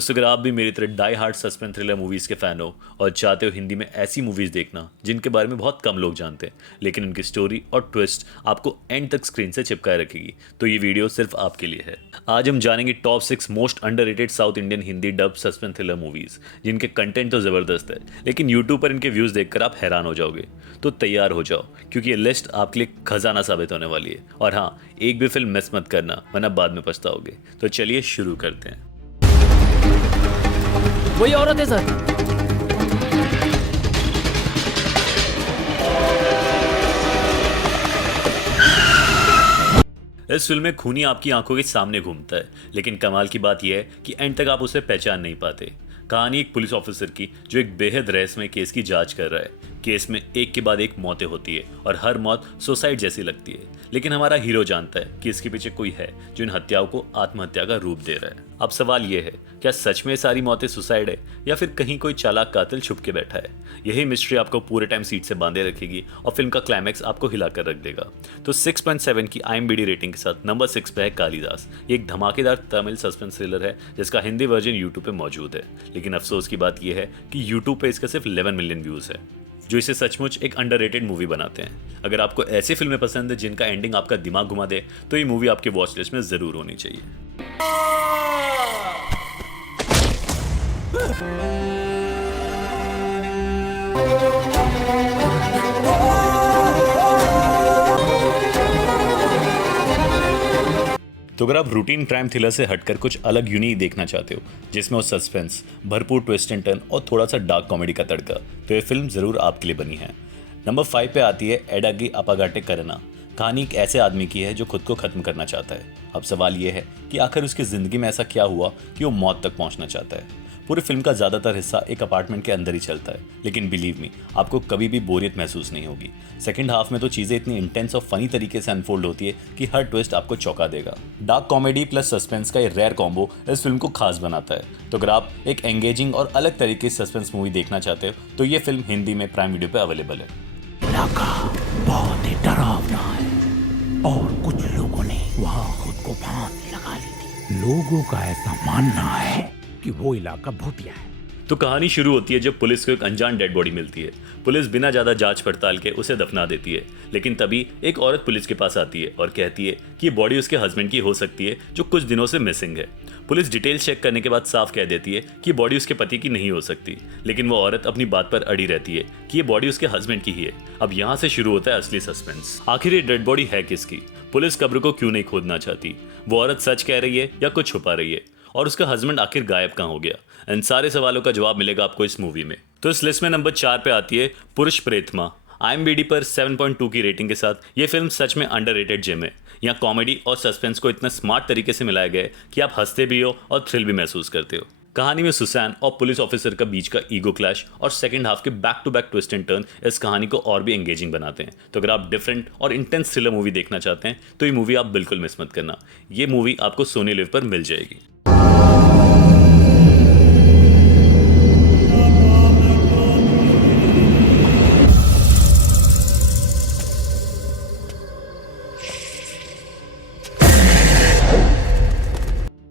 दोस्तों, अगर आप भी मेरी तरह die hard suspense thriller movies के फ़ैन हो और चाहते हो हिंदी में ऐसी मूवीज़ देखना जिनके बारे में बहुत कम लोग जानते हैं लेकिन उनकी स्टोरी और ट्विस्ट आपको एंड तक स्क्रीन से चिपकाए रखेगी, तो ये वीडियो सिर्फ आपके लिए है। आज हम जानेंगे top 6 most underrated south Indian Hindi dub suspense thriller movies जिनके कंटेंट तो ज़बरदस्त है लेकिन यूट्यूब पर इनके व्यूज़ देखकर आप हैरान हो जाओगे। तो तैयार हो जाओ क्योंकि ये लिस्ट आपके लिए खजाना साबित होने वाली है। और हाँ, एक भी फिल्म मिस मत करना वरना बाद में पछताओगे। तो चलिए शुरू करते हैं। वही औरत है सर। इस फिल्म में खूनी आपकी आंखों के सामने घूमता है लेकिन कमाल की बात यह है कि एंड तक आप उसे पहचान नहीं पाते। कहानी एक पुलिस ऑफिसर की जो एक बेहद रहस्यमय केस की जांच कर रहा है। केस में एक के बाद एक मौतें होती है और हर मौत सुसाइड जैसी लगती है, लेकिन हमारा हीरो जानता है कि इसके पीछे कोई है जो इन हत्याओं को आत्महत्या का रूप दे रहा है। अब सवाल यह है, क्या सच में सारी मौतें सुसाइड है या फिर कहीं कोई चालाक कातिल छुप के बैठा है? यही मिस्ट्री आपको पूरे टाइम सीट से बांधे रखेगी और फिल्म का क्लाइमैक्स आपको हिलाकर रख देगा। तो 6.7 की IMDb रेटिंग के साथ नंबर 6 पे है कालिदास। ये एक धमाकेदार तमिल सस्पेंस थ्रिलर है जिसका हिंदी वर्जन यूट्यूब पे मौजूद है, लेकिन अफसोस की बात यह है कि यूट्यूब पे इसका सिर्फ 11 मिलियन व्यूज है, जो इसे सचमुच एक अंडररेटेड मूवी बनाते हैं। अगर आपको ऐसी फिल्में पसंद है जिनका एंडिंग आपका दिमाग घुमा दे तो ये मूवी आपके वॉच लिस्ट में जरूर होनी चाहिए। तो अगर आप रूटीन क्राइम थ्रिलर से हटकर कुछ अलग यूनिक देखना चाहते हो जिसमें हो सस्पेंस, भरपूर ट्विस्ट एंड टर्न और थोड़ा सा डार्क कॉमेडी का तड़का, तो ये फिल्म जरूर आपके लिए बनी है। नंबर 5 पे आती है एडागी अपागाटे करना। कहानी एक ऐसे आदमी की है जो खुद को खत्म करना चाहता है। अब सवाल यह है कि आखिर उसकी जिंदगी में ऐसा क्या हुआ कि वो मौत तक पहुंचना चाहता है। पूरी फिल्म का ज्यादातर हिस्सा एक अपार्टमेंट के अंदर ही चलता है, लेकिन बिलीव मी, आपको कभी भी बोरियत महसूस नहीं होगी। सेकंड हाफ में तो चीजें इतनी इंटेंस और फनी तरीके से अनफोल्ड होती है कि हर ट्विस्ट आपको चौंका देगा। डार्क कॉमेडी प्लस सस्पेंस का ये रेयर कॉम्बो इस फिल्म को खास बनाता है। तो अगर आप एक एंगेजिंग और अलग तरीके से सस्पेंस मूवी देखना चाहते हो तो ये फिल्म हिंदी में प्राइम वीडियो पे अवेलेबल है। इलाका बहुत ही डरावना है और कुछ लोगों ने वहाँ खुद को फांसी लगा ली थी। लोगों का ऐसा मानना है कि वो इलाका भूतिया है। तो कहानी शुरू होती है जब पुलिस को एक अनजान डेड बॉडी मिलती है। पुलिस बिना ज्यादा जांच पड़ताल के उसे दफना देती है, लेकिन तभी एक औरत पुलिस के पास आती है और कहती है कि ये बॉडी उसके हस्बैंड की हो सकती है जो कुछ दिनों से मिसिंग है। पुलिस डिटेल चेक करने के बाद साफ कह देती है कि बॉडी उसके पति की नहीं हो सकती, लेकिन वो औरत अपनी बात पर अड़ी रहती है कि ये बॉडी उसके हस्बैंड की ही है। अब यहाँ से शुरू होता है असली सस्पेंस। आखिर ये डेड बॉडी है किसकी? पुलिस कब्र को क्यों नहीं खोदना चाहती? वो औरत सच कह रही है या कुछ छुपा रही है? और उसका हस्बैंड आखिर गायब कहाँ हो गया? इन सारे सवालों का जवाब मिलेगा आपको इस मूवी में। तो इस लिस्ट में नंबर 4 पे आती है पुरुष प्रेतमा। IMDb पर 7.2 की रेटिंग के साथ ये फिल्म सच में अंडररेटेड जेम है। यहाँ कॉमेडी और सस्पेंस को इतना स्मार्ट तरीके से मिलाया गया है कि आप हंसते भी हो और थ्रिल भी महसूस करते हो। कहानी में सुसैन और पुलिस ऑफिसर का बीच का ईगो क्लैश और सेकंड हाफ के back to back twist and turn इस कहानी को और भी एंगेजिंग बनाते हैं। तो अगर आप डिफरेंट और इंटेंस थ्रिलर मूवी देखना चाहते हैं तो ये मूवी आप बिल्कुल मिस मत करना। ये मूवी आपको सोनी लिव पर मिल जाएगी।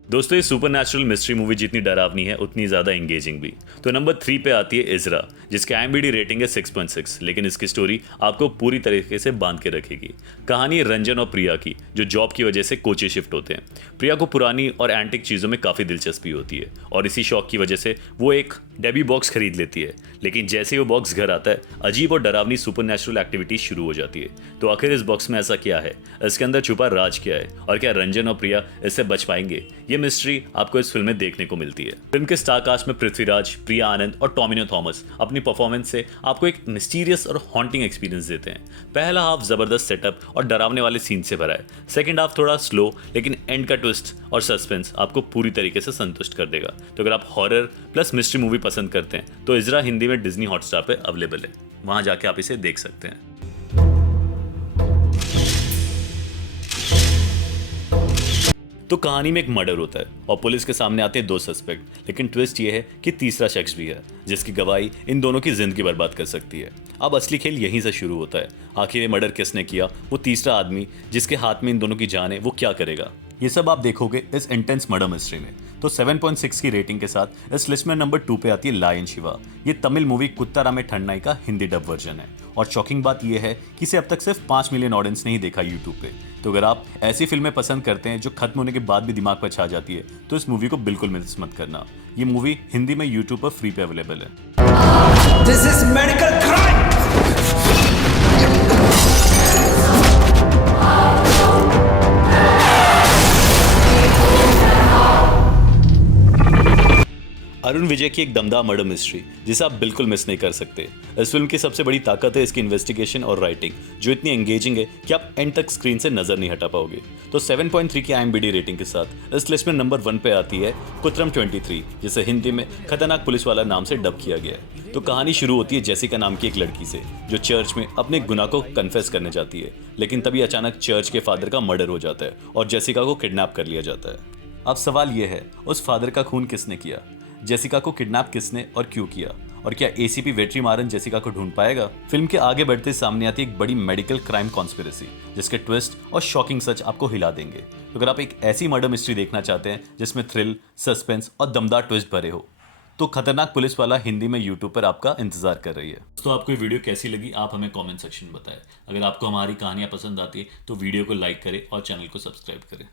दोस्तों, ये सुपरनैचुरल मिस्ट्री मूवी जितनी डरावनी है उतनी ज़्यादा एंगेजिंग भी। तो नंबर 3 पे आती है इजरा, जिसके IMDb रेटिंग है 6.6, लेकिन इसकी स्टोरी आपको पूरी तरीके से बांध के रखेगी। कहानी रंजन और प्रिया की, जो जॉब की वजह से कोची शिफ्ट होते हैं। प्रिया को पुरानी और एंटिक चीज़ों में काफ़ी दिलचस्पी होती है और इसी शौक की वजह से वो एक डेबी बॉक्स खरीद लेती है, लेकिन जैसे ही वो बॉक्स घर आता है अजीब और डरावनी सुपरनैचुरल एक्टिविटी शुरू हो जाती है। तो आखिर इस बॉक्स में ऐसा क्या है? इसके अंदर छुपा राज क्या है और क्या रंजन और प्रिया इससे बच पाएंगे? ये मिस्ट्री आपको इस फिल्म में देखने को मिलती है। फिल्म के स्टार कास्ट में पृथ्वीराज, प्रिया आनंद और टॉमिनो थॉमस अपनी परफॉर्मेंस से आपको एक मिस्टीरियस और हॉन्टिंग एक्सपीरियंस देते हैं। पहला हाफ जबरदस्त सेटअप और डरावने वाले सीन से भरा है। सेकंड हाफ थोड़ा स्लो, लेकिन एंड का ट्विस्ट और सस्पेंस आपको पूरी तरीके से संतुष्ट कर देगा। तो अगर आप हॉरर प्लस मिस्ट्री मूवी पसंद करते हैं तो इजरा हिंदी में डिज्नी हॉटस्टार पे अवेलेबल है, वहां जाके आप इसे देख सकते हैं। तो कहानी में एक मर्डर होता है और पुलिस के सामने आते हैं 2 सस्पेक्ट, लेकिन ट्विस्ट ये है कि तीसरा शख्स भी है जिसकी गवाही इन दोनों की जिंदगी बर्बाद कर सकती है। अब असली खेल यहीं से शुरू होता है। आखिर ये मर्डर किसने किया? वो तीसरा आदमी जिसके हाथ में इन दोनों की जान है, वो क्या करेगा? ये सब आप देखोगे इस इंटेंस मर्डर मिस्ट्री में। तो 7.6 की रेटिंग के साथ इस लिस्ट में नंबर 2 पे आती है लायन शिवा। ये तमिल मूवी कुत्तारामे ठंडनाई का हिंदी डब वर्जन है और शॉकिंग बात यह है कि इसे अब तक सिर्फ 5 मिलियन ऑडियंस ने ही देखा यूट्यूब पे। तो अगर आप ऐसी फिल्में पसंद करते हैं जो खत्म होने के बाद भी दिमाग पर छा जाती है तो इस मूवी को बिल्कुल मिस मत करना। ये मूवी हिंदी में यूट्यूब पर फ्री पे अवेलेबल है। This is medical crime! Arun विजय की एक दमदार मर्डर मिस्ट्री जिसे आप बिल्कुल मिस नहीं कर सकते। इस फिल्म की सबसे बड़ी ताकत है इसकी इन्वेस्टिगेशन और राइटिंग जो इतनी एंगेजिंग है कि आप एंड तक स्क्रीन से नजर नहीं हटा पाओगे। तो 7.3 की IMDb रेटिंग के साथ इस लिस्ट में नंबर 1 पे आती है कुत्रम 23, जिसे हिंदी में खतरनाक पुलिस वाला नाम से डब किया गया है। तो कहानी शुरू होती है जेसिका नाम की एक लड़की से जो चर्च में अपने गुनाह को कन्फेस करने जाती है, लेकिन तभी अचानक चर्च के फादर का मर्डर हो जाता है और जेसिका को किडनैप कर लिया जाता है। अब सवाल यह है, उस फादर का खून किसने किया? जेसिका को किडनैप किसने और क्यों किया? और क्या ACP वेट्रीमारन जेसिका को ढूंढ पाएगा? फिल्म के आगे बढ़ते सामने आती एक बड़ी मेडिकल क्राइम कॉन्स्पिरेसी जिसके ट्विस्ट और शॉकिंग सच आपको हिला देंगे। तो अगर आप एक ऐसी मर्डर मिस्ट्री देखना चाहते हैं जिसमें थ्रिल, सस्पेंस और दमदार ट्विस्ट भरे हो तो खतरनाक पुलिस वाला हिंदी में यूट्यूब पर आपका इंतजार कर रही है। तो आपको ये वीडियो कैसी लगी आप हमें कमेंट सेक्शन में बताएं। अगर आपको हमारी कहानियां पसंद आती है तो वीडियो को लाइक करें और चैनल को सब्सक्राइब करें।